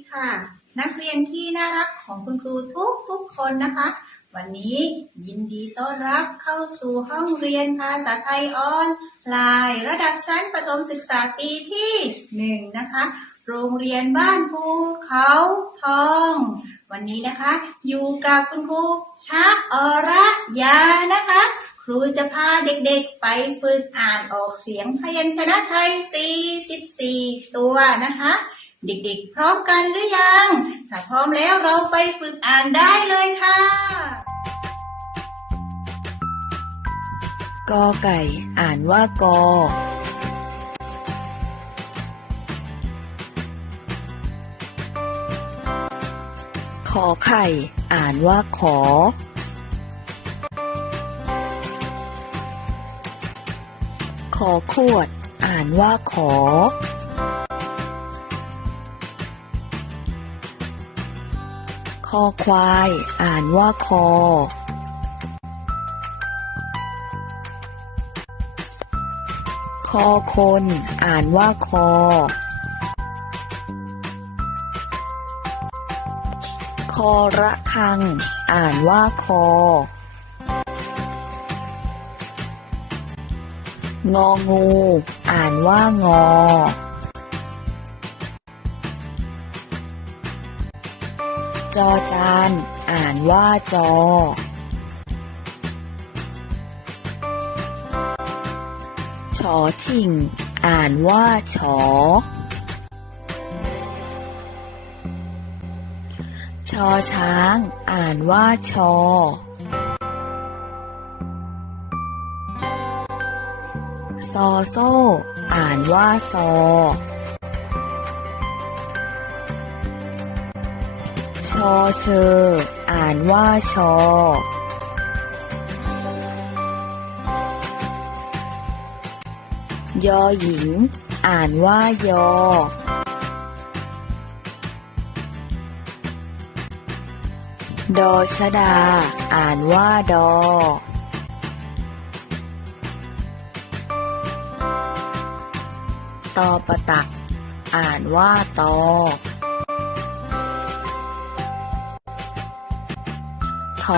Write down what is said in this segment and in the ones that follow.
ดีค่ะ นักเรียนที่น่ารักของคุณครูทุกทุกๆคนนะคะ วันนี้ยินดีต้อนรับเข้าสู่ห้องเรียนภาษาไทยออนไลน์ระดับชั้นประถมศึกษาปีที่หนึ่งนะคะ โรงเรียนบ้านภูเขาทอง วันนี้นะคะ อยู่กับคุณครูชะอระยานะคะ ครูจะพาเด็กๆไปฝึกอ่านออกเสียงพยัญชนะไทย 44 ตัวนะคะ เด็กๆ พร้อมกันหรือยัง ถ้าพร้อมแล้วเราไปฝึกอ่านได้เลยค่ะ กอไก่ อ่านว่ากอ ขอไข่ อ่านว่าขอ ขอขวด อ่านว่าขอ คอควาย อ่านว่าคอ คอคน อ่านว่าคอ คอระคัง อ่านว่าคององู อ่านว่างอ จอจาน อ่านว่าจอ ชอชิง อ่านว่าชอ ชอช้าง อ่านว่าชอ ซอโซ่ อ่านว่าซอ อเชอ อ่านว่าชอ ยอหญิง อ่านว่ายอ ดอชดา อ่านว่าดอ ตอประตัก อ่านว่าตอ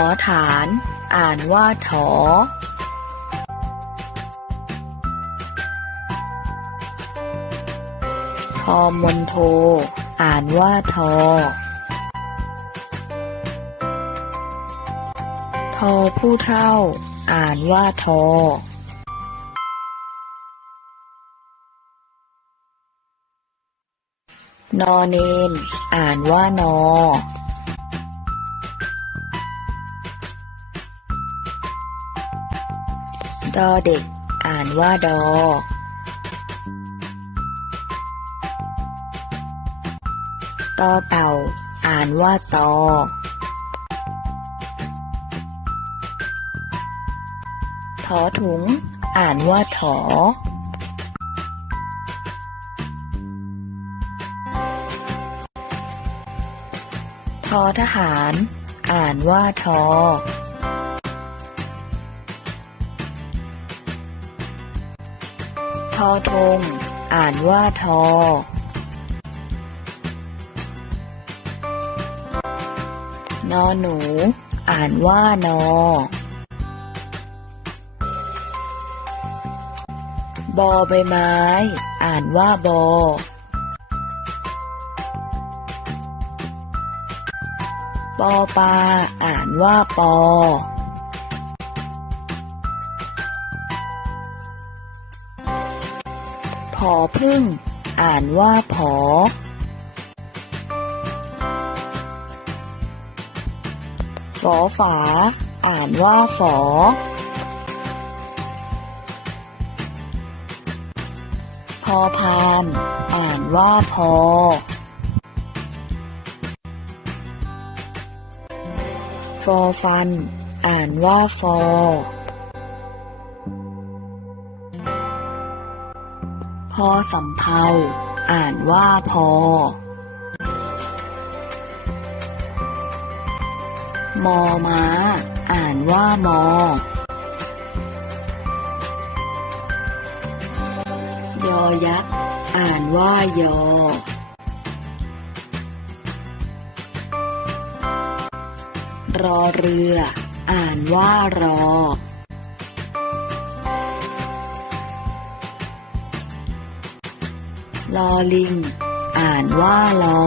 อฐาน อ่านว่าถอทอมนโท อ่านว่าทอ ทอผู้เท่า อ่านว่าทอ นอเนน อ่านว่านอ ดอเด็ก อ่านว่าดอ ตอเต่า อ่านว่าตอ ถอถุง อ่านว่าถอ ทอทหาร อ่านว่าทอ อทง อ่านว่าทอนอหนู อ่านว่านอบอใบไม้ อ่านว่าบอปอปลาอ่านว่าปอ อพึ่ง อ่านว่าผอ ฝอฝา อ่านว่าฝอ พอพาน อ่านว่าพอ ฟอฟัน อ่านว่าฟอ พ่อสำเพาอ่านว่าพอ มอม้า อ่านว่ามอ ยอยักษ์ อ่านว่ายอ รอเรือ อ่านว่ารอ ลอลิง อ่านว่าลอ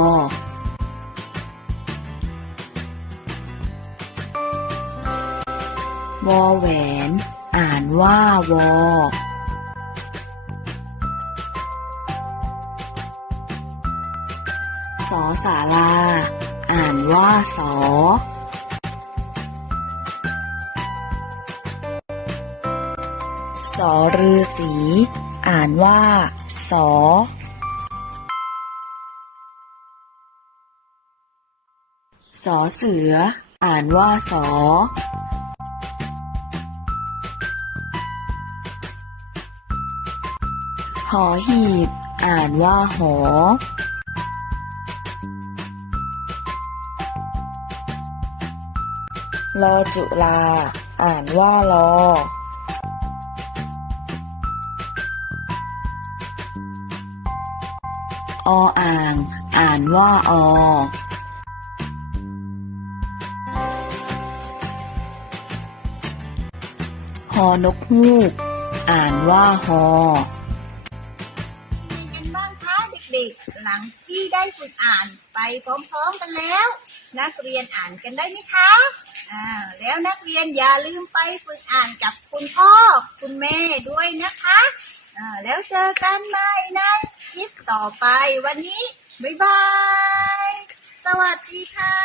วอแหวน อ่านว่าวอ สอสาราอ่านว่าสอสอรือสี อ่านว่า สอ สอเสือ อ่านว่าสอ หอหีบ อ่านว่าหอ ลอจุลา อ่านว่าลอออ่าง อ่านว่าอฮ อนกฮูก อ่านว่าฮอเป็นกันบ้างคะเด็กๆ หลังที่ได้ฝึกอ่านไปพร้อมๆกันแล้ว นักเรียนอ่านกันได้ไหมคะอ่าแล้วนักเรียนอย่าลืมไปฝึกอ่านกับคุณพ่อคุณแม่ด้วยนะคะอ่าแล้วเจอกันใหม่ในคลิปต่อไปวันนี้ บ๊ายบาย สวัสดีค่ะ